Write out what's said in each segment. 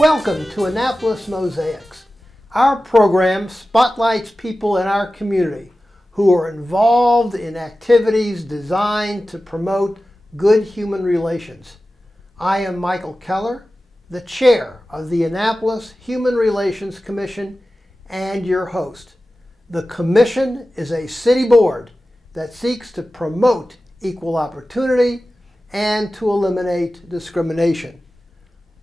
Welcome to Annapolis Mosaics. Our program spotlights people in our community who are involved in activities designed to promote good human relations. I am Michael Keller, the chair of the Annapolis Human Relations Commission and your host. The commission is a city board that seeks to promote equal opportunity and to eliminate discrimination.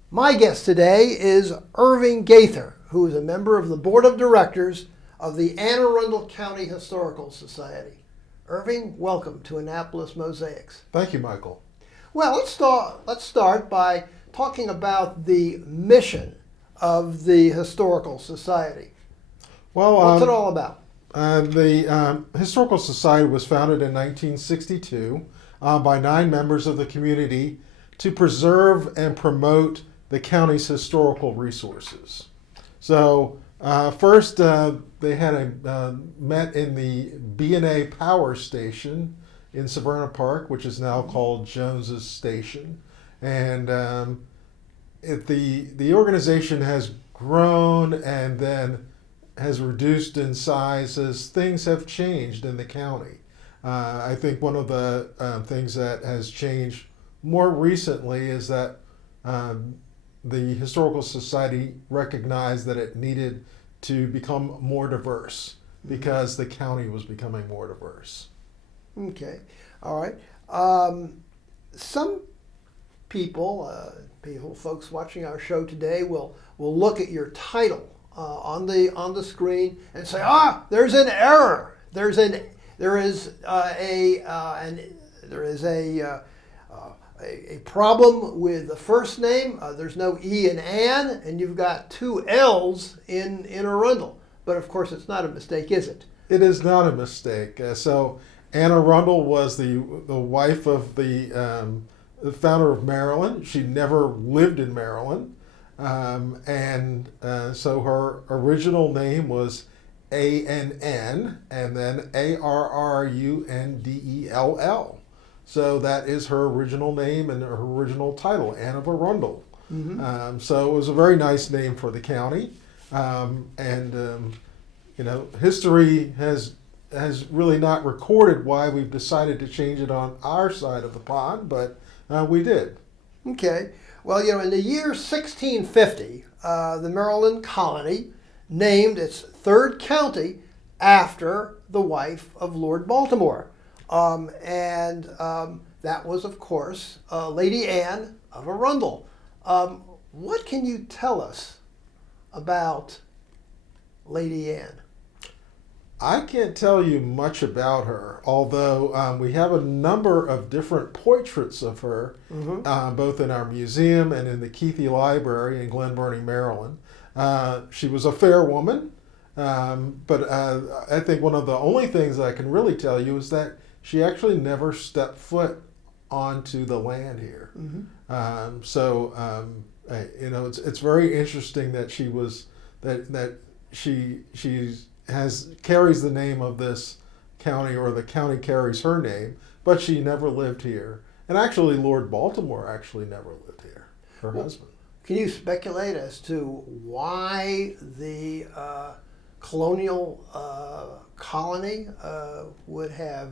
My guest today is Irving Gaither, who is a member of the board of directors of the Anne Arundel County Historical Society. Irving, welcome to Annapolis Mosaics. Thank you, Michael. Well, let's start by talking about the mission of the Historical Society. Well, what's it all about? The Historical Society was founded in 1962 by 9 members of the community to preserve and promote the county's historical resources. So first, they had met in the B&A Power Station in Severna Park, which is now called Jones's Station, and the organization has grown and then has reduced in size as things have changed in the county. I think one of the things that has changed more recently is that the Historical Society recognized that it needed to become more diverse because the county was becoming more diverse. Okay, all right. Some people, folks watching our show today, will look at your title on the screen and say, there's an error. There is a problem with the first name. There's no E in Ann, and you've got 2 L's in Arundel. But of course, it's not a mistake, is it? It is not a mistake. So Anne Arundel was the wife of the founder of Maryland. She never lived in Maryland. So her original name was ANN and then ARRUNDELL. So that is her original name and her original title, Anne of Arundel. Mm-hmm. So it was a very nice name for the county. History has really not recorded why we've decided to change it on our side of the pond, but we did. Okay. Well, in the year 1650, the Maryland colony named its 3rd county after the wife of Lord Baltimore. That was, of course, Lady Anne of Arundel. What can you tell us about Lady Anne? I can't tell you much about her, although we have a number of different portraits of her, both in our museum and in the Keithy Library in Glen Burnie, Maryland. She was a fair woman, but I think one of the only things I can really tell you is that she actually never stepped foot onto the land here. Mm-hmm. It's very interesting that she was that she carries the name of this county, or the county carries her name, but she never lived here. And actually, Lord Baltimore actually never lived here. Her husband. Can you speculate as to why the colonial colony would have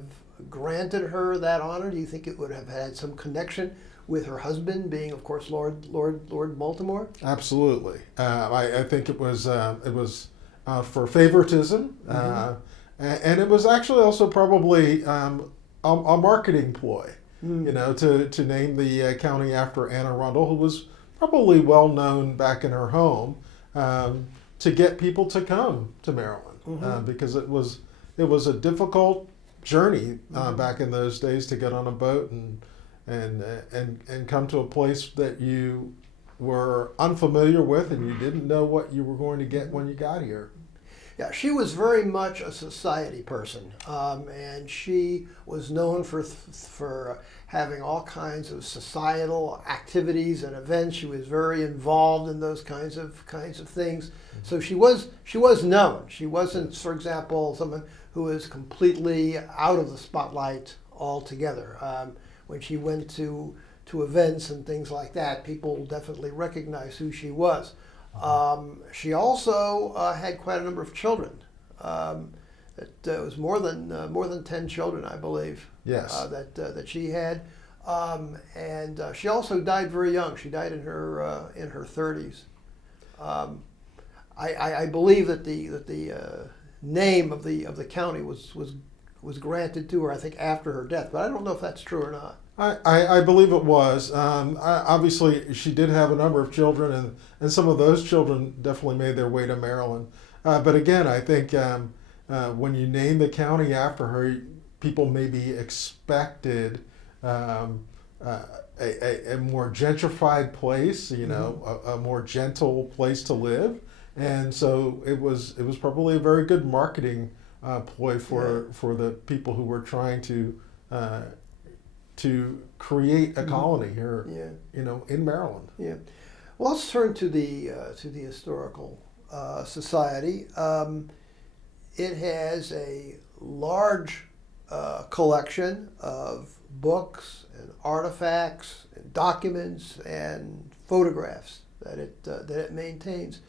granted her that honor? Do you think it would have had some connection with her husband being, of course, Lord Baltimore? Absolutely. I think it was for favoritism, and it was actually also probably a marketing ploy, to name the county after Anne Arundel, who was probably well known back in her home, to get people to come to Maryland, because it was a difficult journey back in those days to get on a boat and come to a place that you were unfamiliar with and you didn't know what you were going to get when you got here. Yeah, she was very much a society person, and she was known for having all kinds of societal activities and events. She was very involved in those kinds of things. So she was known. She wasn't, for example, someone who was completely out of the spotlight altogether. When she went to to events and things like that, people definitely recognize who she was. She also had quite a number of children. It was more than 10 children, I believe. Yes. That she had, and she also died very young. She died in her 30s. I believe that the name of the county was granted to her, I think, after her death, but I don't know if that's true or not. I believe it was. Obviously, she did have a number of children, and some of those children definitely made their way to Maryland. But again, I think when you name the county after her, people maybe expected a more gentrified place, you know, a more gentle place to live, and so it was probably a very good marketing ploy for the people who were trying to create a colony here, you know, in Maryland. Yeah. Well, let's turn to the Historical Society. It has a large collection of books and artifacts and documents and photographs that it maintains.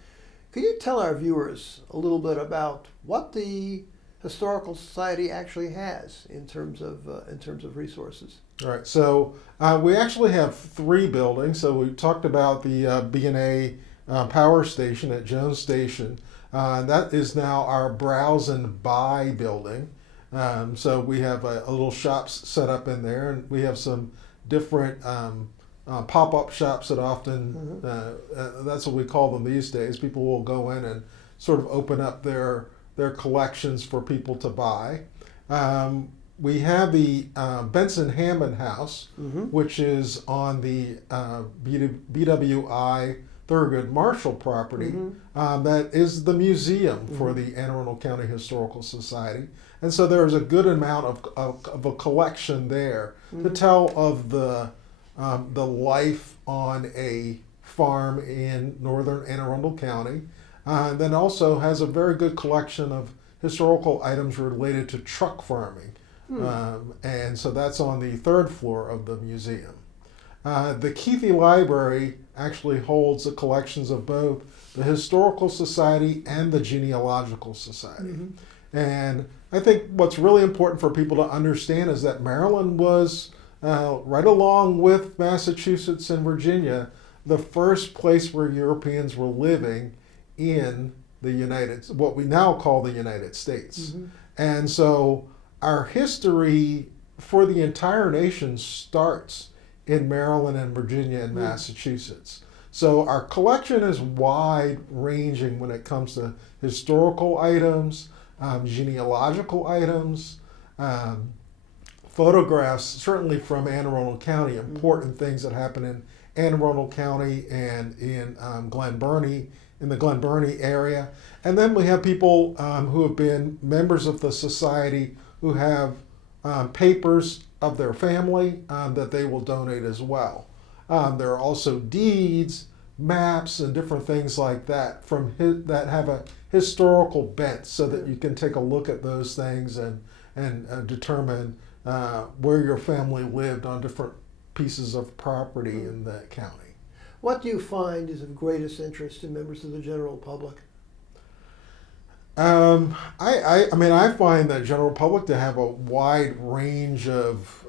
Could you tell our viewers a little bit about what the Historical Society actually has in terms of resources? All right. So we actually have 3 buildings. So we talked about the B&A power station at Jones Station. That is now our Browse and Buy building. So we have a little shops set up in there, and we have some different pop-up shops that often, that's what we call them these days. People will go in and sort of open up their collections for people to buy. We have the Benson Hammond House, which is on the BWI Thurgood Marshall property. That is the museum for the Anne Arundel County Historical Society. And so there's a good amount of a collection there to tell of the life on a farm in northern Anne Arundel County. Then also has a very good collection of historical items related to truck farming. And so that's on the 3rd floor of the museum. The Keithy Library actually holds the collections of both the Historical Society and the Genealogical Society. And I think what's really important for people to understand is that Maryland was, right along with Massachusetts and Virginia, the first place where Europeans were living in what we now call the United States. And so our history for the entire nation starts in Maryland and Virginia and Massachusetts. So our collection is wide ranging when it comes to historical items, genealogical items, photographs, certainly from Anne Arundel County, important things that happen in Anne Arundel County and in Glen Burnie, in the Glen Burnie area. And then we have people who have been members of the society who have papers of their family that they will donate as well. There are also deeds, maps, and different things like that that have a historical bent, so that you can take a look at those things and determine where your family lived on different pieces of property in the county. What do you find is of greatest interest to members of the general public? I find the general public to have a wide range of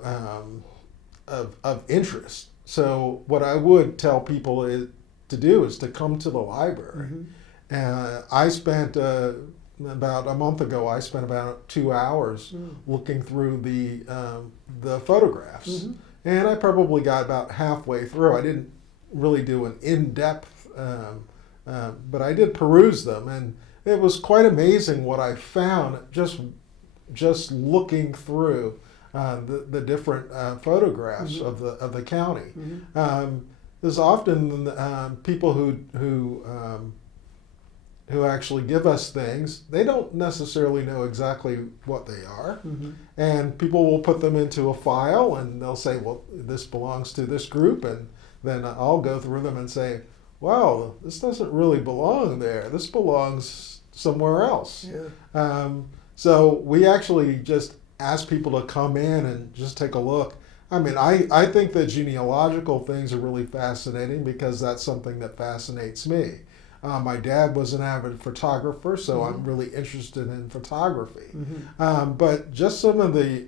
interest. So what I would tell people to do is to come to the library. I spent about a month ago. I spent about 2 hours looking through the photographs, and I probably got about halfway through. I didn't really do an in-depth, but I did peruse them, and it was quite amazing what I found just looking through the different photographs of the county. There's often people who actually give us things. They don't necessarily know exactly what they are, and people will put them into a file, and they'll say, "Well, this belongs to this group," and then I'll go through them and say, "Wow, this doesn't really belong there. This belongs somewhere else." So we actually just ask people to come in and just take a look. I mean, I think that genealogical things are really fascinating because that's something that fascinates me. My dad was an avid photographer, so I'm really interested in photography. But just some of the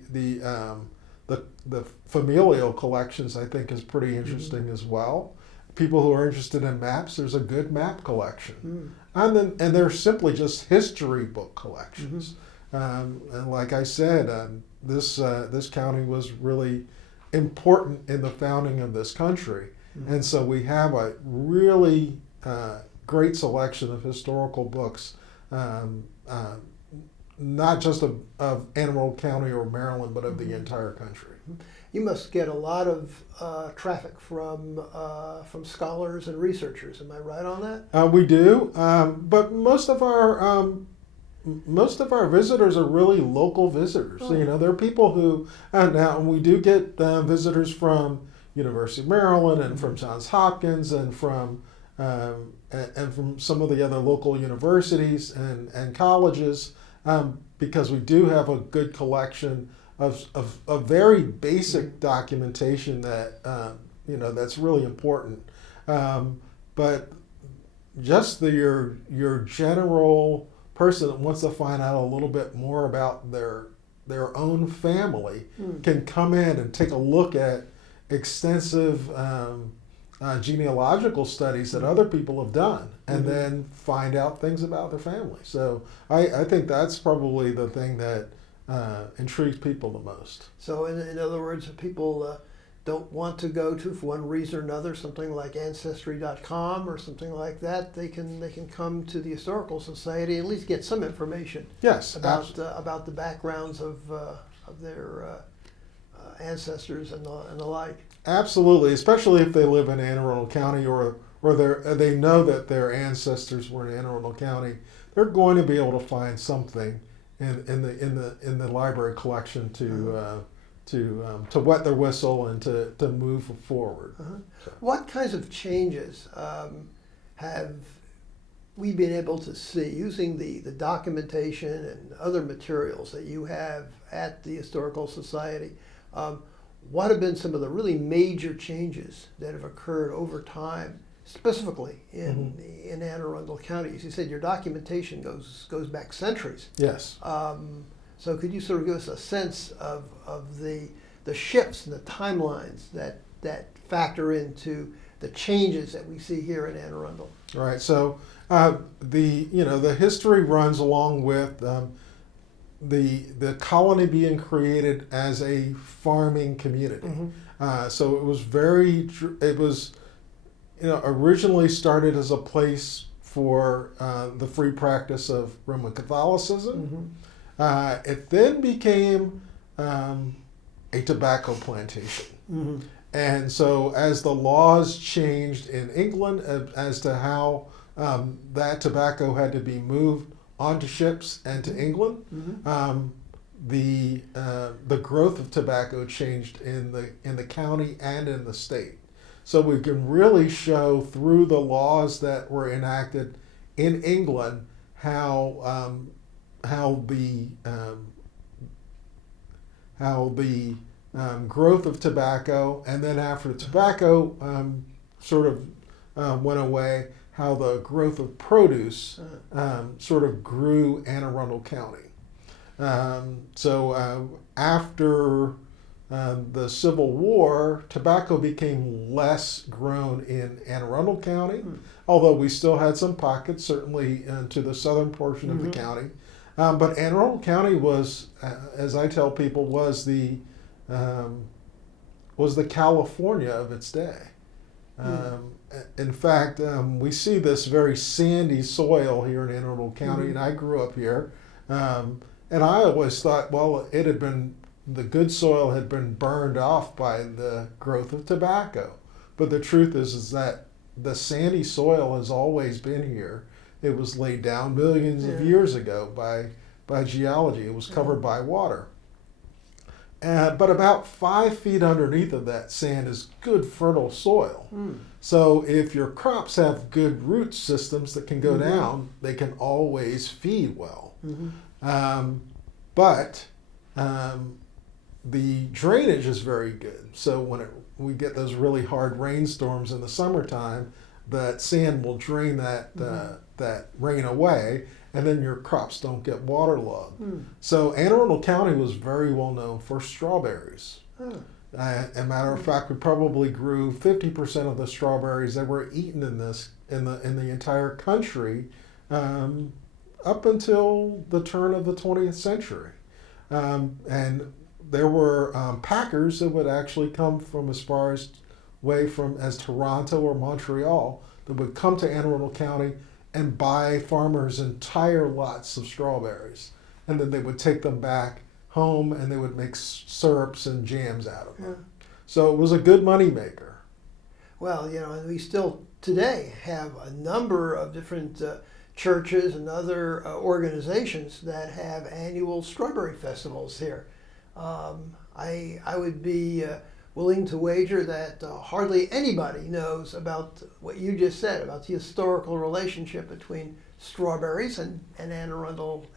familial collections I think is pretty interesting as well. People who are interested in maps, there's a good map collection, and they're simply just history book collections. And like I said, this county was really important in the founding of this country, and so we have a really great selection of historical books, not just of Anne Arundel County or Maryland, but of the entire country. You must get a lot of traffic from scholars and researchers. Am I right on that? We do, but most of our visitors are really local visitors. Oh. You know, there are people who now we do get visitors from University of Maryland and from Johns Hopkins and from some of the other local universities and colleges, because we do have a good collection of very basic documentation that that's really important. But just your general person that wants to find out a little bit more about their own family can come in and take a look at extensive genealogical studies that other people have done, and then find out things about their family. So I think that's probably the thing that intrigues people the most. So in other words, if people don't want to go to, for one reason or another, something like Ancestry.com or something like that, they can come to the Historical Society and at least get some information. Yes, about the backgrounds of their ancestors and the like. Absolutely, especially if they live in Anne Arundel County or they know that their ancestors were in Anne Arundel County. They're going to be able to find something in the library collection to wet their whistle and to move forward. So. What kinds of changes have we been able to see using the documentation and other materials that you have at the Historical Society? What have been some of the really major changes that have occurred over time, specifically in Anne Arundel County? As you said, your documentation goes back centuries. Yes. So could you sort of give us a sense of the shifts and the timelines that factor into the changes that we see here in Anne Arundel? Right. So the history runs along with the colony being created as a farming community. So it was originally started as a place for the free practice of Roman Catholicism. It then became a tobacco plantation. And so as the laws changed in England as to how that tobacco had to be moved onto ships and to England, the growth of tobacco changed in the county and in the state. So we can really show through the laws that were enacted in England how the growth of tobacco, and then after tobacco sort of went away, how the growth of produce sort of grew Anne Arundel County. So after the Civil War, tobacco became less grown in Anne Arundel County, although we still had some pockets, certainly to the southern portion of the county. But Anne Arundel County was, as I tell people, was the California of its day. In fact, we see this very sandy soil here in Anne Arundel County, and I grew up here. And I always thought, well, the good soil had been burned off by the growth of tobacco. But the truth is that the sandy soil has always been here. It was laid down millions of years ago by geology. It was covered by water. But about 5 feet underneath of that sand is good fertile soil. So if your crops have good root systems that can go down, they can always feed well. But the drainage is very good. So when we get those really hard rainstorms in the summertime, that sand will drain that rain away, and then your crops don't get waterlogged. So Anne Arundel County was very well known for strawberries. As a matter of fact, we probably grew 50% of the strawberries that were eaten in the entire country up until the turn of the 20th century. And there were packers that would actually come from as far as Toronto or Montreal that would come to Anne Arundel County and buy farmers' entire lots of strawberries. And then they would take them back home and they would make syrups and jams out of them. So it was a good money maker. Well, and we still today have a number of different churches and other organizations that have annual strawberry festivals here. I would be willing to wager that hardly anybody knows about what you just said about the historical relationship between strawberries and Anne Arundel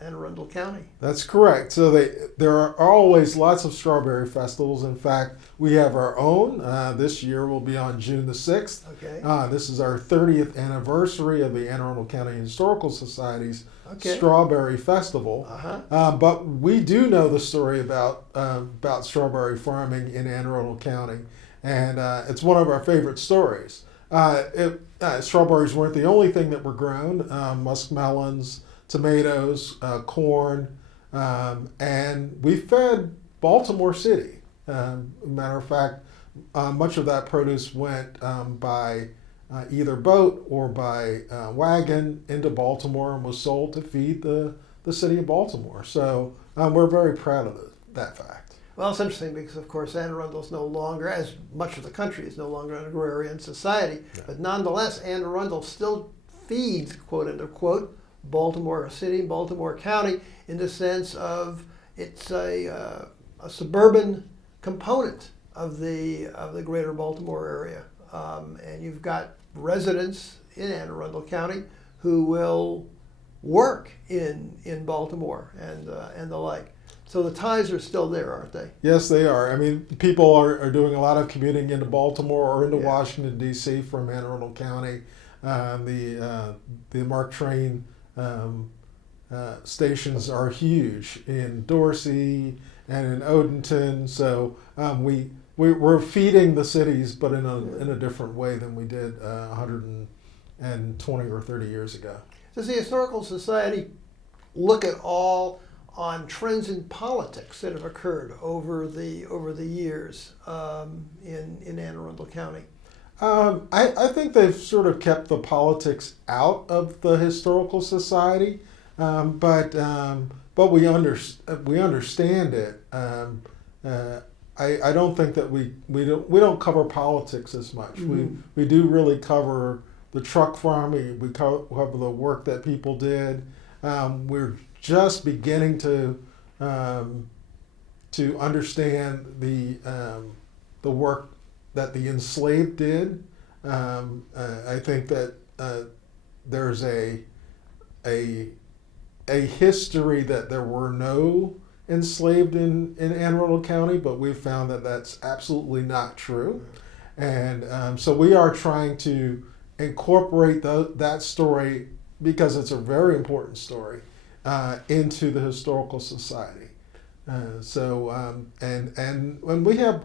County. That's correct. So there are always lots of strawberry festivals. In fact, we have our own. This year will be on June the 6th. Okay. This is our 30th anniversary of the Anne Arundel County Historical Society's Strawberry Festival. But we do know the story about strawberry farming in Anne Arundel County, and it's one of our favorite stories. Strawberries weren't the only thing that were grown. Muskmelons, tomatoes, corn, and we fed Baltimore City. Matter of fact, much of that produce went by either boat or by wagon into Baltimore and was sold to feed the city of Baltimore. So we're very proud of that fact. Well, it's interesting because, of course, Anne Arundel's no longer, as much of the country is no longer an agrarian society, but nonetheless, Anne Arundel still feeds, quote unquote, Baltimore City, Baltimore County, in the sense of it's a suburban component of the greater Baltimore area, and you've got residents in Anne Arundel County who will work in Baltimore and the like. So the ties are still there, aren't they? Yes, they are. I mean, people are doing a lot of commuting into Baltimore or into Washington, D.C. from Anne Arundel County. The MARC train stations are huge in Dorsey and in Odenton. So we're feeding the cities, but in a different way than we did 120 or 30 years ago. Does the Historical Society look at all on trends in politics that have occurred over the years in Anne Arundel County? I think they've sort of kept the politics out of the Historical Society, but we understand it. I don't think that we don't cover politics as much. We do really cover the truck farm. We cover the work that people did. We're just beginning to understand the work that the enslaved did. I think that there's a history that there were no enslaved in Anne Arundel County, but we've found that that's absolutely not true. And so we are trying to incorporate that story, because it's a very important story, into the Historical Society. And when we have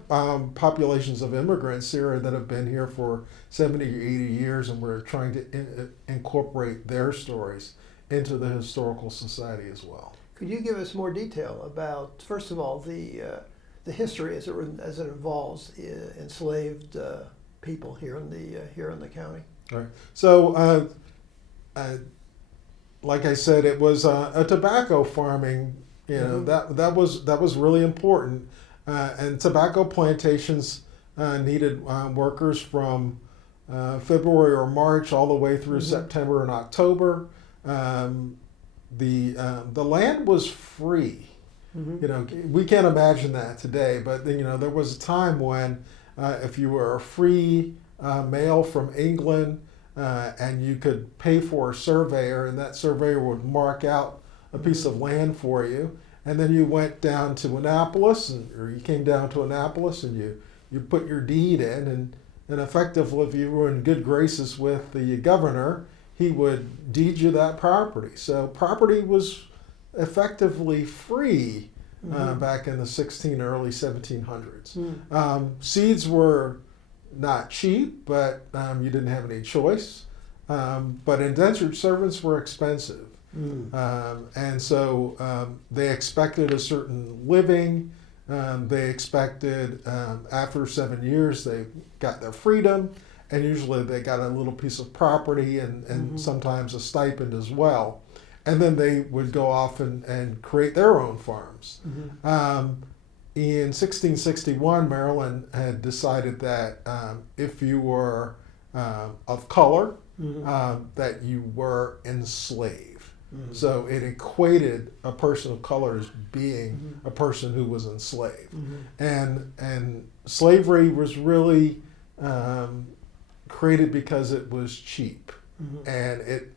populations of immigrants here that have been here for 70 or 80 years, and we're trying to incorporate their stories into the Historical Society as well. Could you give us more detail about, first of all, the history as it involves enslaved people here in the county? All right. So, like I said, it was a tobacco farming. That was really important, and tobacco plantations needed workers from February or March all the way through September and October. The land was free. We can't imagine that today, but there was a time when if you were a free male from England and you could pay for a surveyor, and that surveyor would mark out a piece of land for you, and then you went down to Annapolis, or you came down to Annapolis, and you put your deed in, and effectively, if you were in good graces with the governor, he would deed you that property. So property was effectively free back in the early 1700s. Seeds were not cheap, but you didn't have any choice. But indentured servants were expensive. And so they expected a certain living. They expected after 7 years they got their freedom, and usually they got a little piece of property and sometimes a stipend as well. And then they would go off and create their own farms. In 1661, Maryland had decided that if you were of color, that you were enslaved. So it equated a person of color as being a person who was enslaved. And slavery was really created because it was cheap, and it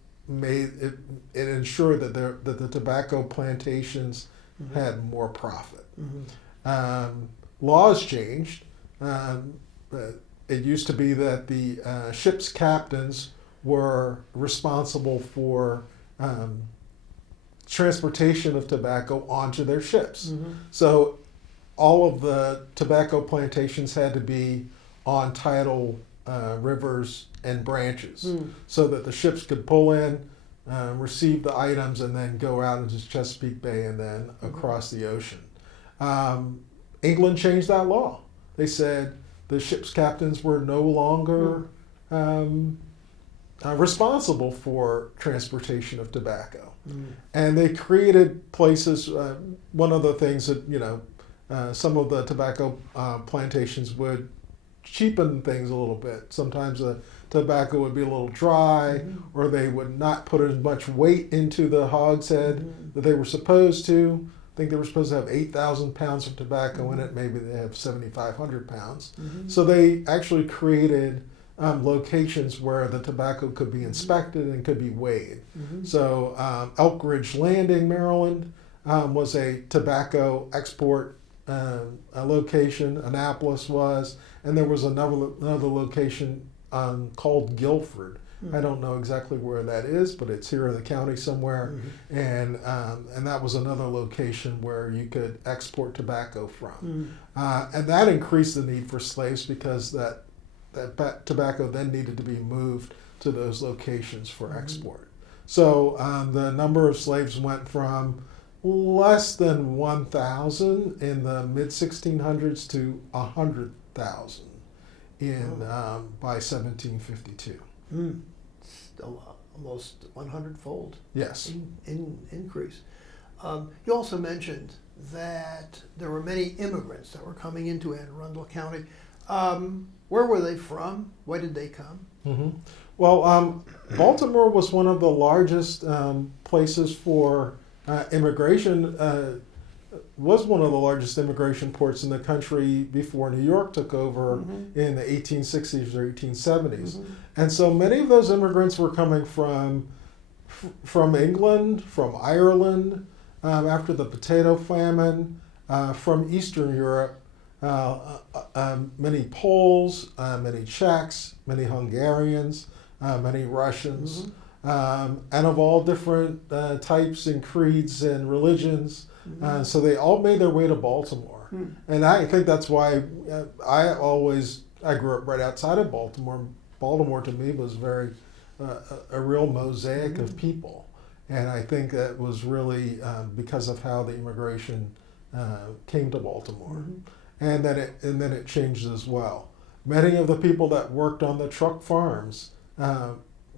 ensured that the tobacco plantations had more profit. Laws changed. It used to be that the ship's captains were responsible for transportation of tobacco onto their ships. So all of the tobacco plantations had to be on tidal rivers and branches, so that the ships could pull in, receive the items, and then go out into Chesapeake Bay and then across the ocean. England changed that law. They said the ship's captains were no longer responsible for transportation of tobacco. And they created places. One of the things that, some of the tobacco plantations would cheapen things a little bit. Sometimes the tobacco would be a little dry, or they would not put as much weight into the hogshead that they were supposed to. I think they were supposed to have 8,000 pounds of tobacco in it. Maybe they have 7,500 pounds. So they actually created locations where the tobacco could be inspected and could be weighed. So Elk Ridge Landing, Maryland, was a tobacco export location. Annapolis was, and there was another location called Guilford. I don't know exactly where that is, but it's here in the county somewhere. And that was another location where you could export tobacco from. And that increased the need for slaves, because that tobacco then needed to be moved to those locations for export. So the number of slaves went from less than 1,000 in the mid-1600s to 100,000 by 1752. Still almost 100-fold Yes. increase. You also mentioned that there were many immigrants that were coming into Anne Arundel County. Where were they from? Why did they come? Well, Baltimore was one of the largest places for immigration. Was one of the largest immigration ports in the country before New York took over in the 1860s or 1870s. And so many of those immigrants were coming from England, from Ireland, after the potato famine, from Eastern Europe. Many Poles, many Czechs, many Hungarians, many Russians, and of all different types and creeds and religions. So they all made their way to Baltimore. And I think that's why I grew up right outside of Baltimore. Baltimore to me was a real mosaic of people. And I think that was really because of how the immigration came to Baltimore. And then it changed as well. Many of the people that worked on the truck farms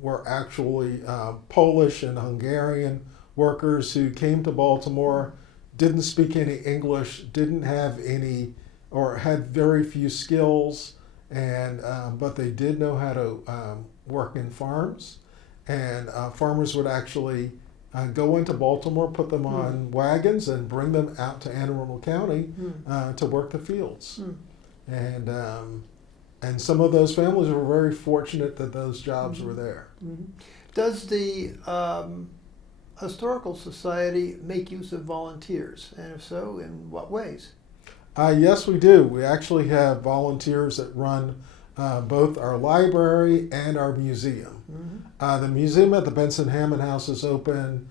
were actually Polish and Hungarian workers who came to Baltimore, didn't speak any English, didn't have any, or had very few skills, and but they did know how to work in farms. And farmers would actually go into Baltimore, put them on wagons, and bring them out to Anne Arundel County to work the fields. And some of those families were very fortunate that those jobs were there. Does the Historical Society make use of volunteers? And if so, in what ways? Yes, we do. We actually have volunteers that run both our library and our museum. The museum at the Benson Hammond House is open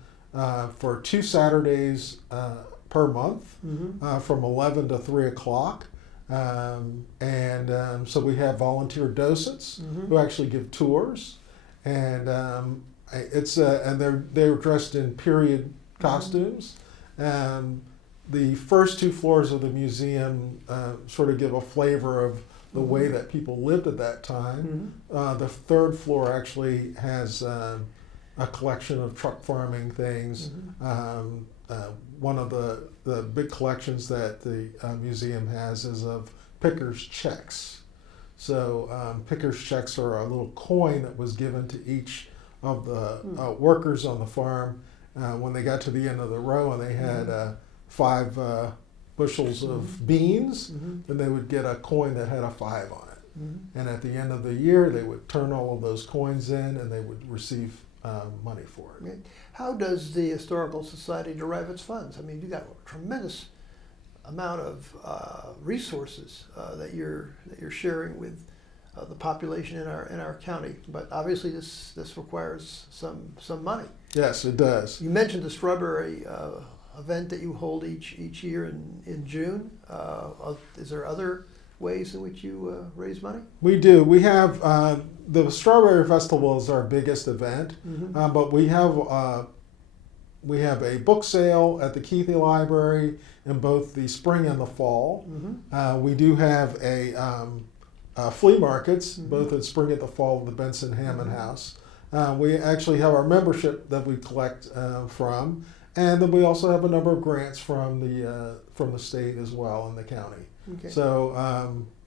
for 2 Saturdays per month from 11 to 3 o'clock. So we have volunteer docents who actually give tours, and they're dressed in period costumes. The first 2 floors of the museum sort of give a flavor of the way that people lived at that time. The 3rd floor actually has a collection of truck farming things. One of the big collections that the museum has is of pickers' checks. So pickers' checks are a little coin that was given to each of the workers on the farm when they got to the end of the row and they had 5 bushels of beans, then they would get a coin that had a 5 on it. And at the end of the year, they would turn all of those coins in and they would receive money for it. How does the Historical Society derive its funds? I mean, you've got a tremendous amount of resources that you're sharing with the population in our county, but obviously this requires some money. Yes, it does. You mentioned the strawberry event that you hold each year in June. Is there other ways in which you raise money? We do. We have the Strawberry Festival is our biggest event, but we have a book sale at the Keithley Library in both the spring and the fall. We do have flea markets both in spring and the fall at the Benson Hammond House. We actually have our membership that we collect from. And then we also have a number of grants from the state as well and the county. Okay. So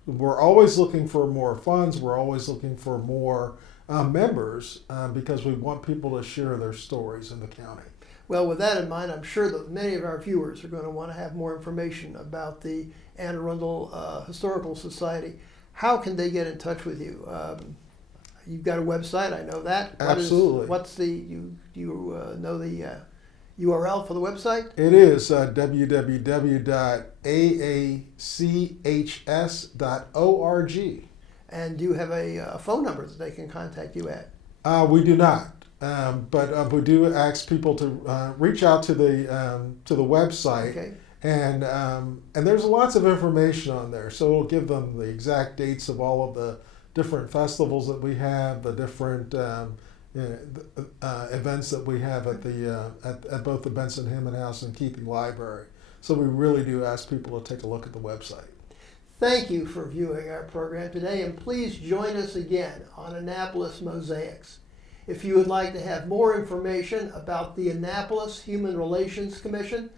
we're always looking for more funds. We're always looking for more members because we want people to share their stories in the county. Well, with that in mind, I'm sure that many of our viewers are going to want to have more information about the Anne Arundel Historical Society. How can they get in touch with you? You've got a website, I know that. Absolutely. What's the know the URL for the website? It is www.aachs.org. And do you have a phone number that they can contact you at? We do not, but we do ask people to reach out to the website. Okay. And there's lots of information on there, so it'll give them the exact dates of all of the different festivals that we have, the different events that we have at both the Benson Hammond House and Keithley Library. So we really do ask people to take a look at the website. Thank you for viewing our program today, and please join us again on Annapolis Mosaics. If you would like to have more information about the Annapolis Human Relations Commission,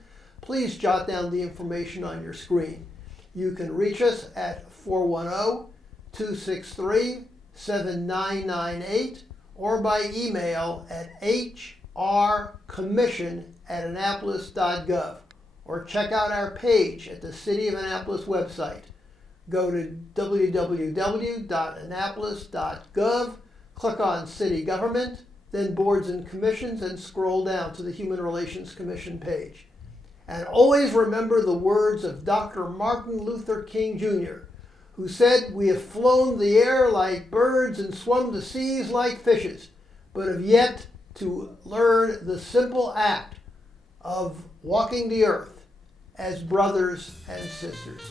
please jot down the information on your screen. You can reach us at 410-263-7998 or by email at hrcommission@annapolis.gov, or check out our page at the City of Annapolis website. Go to www.annapolis.gov, click on City Government, then Boards and Commissions, and scroll down to the Human Relations Commission page. And always remember the words of Dr. Martin Luther King Jr., who said, "We have flown the air like birds and swum the seas like fishes, but have yet to learn the simple act of walking the earth as brothers and sisters."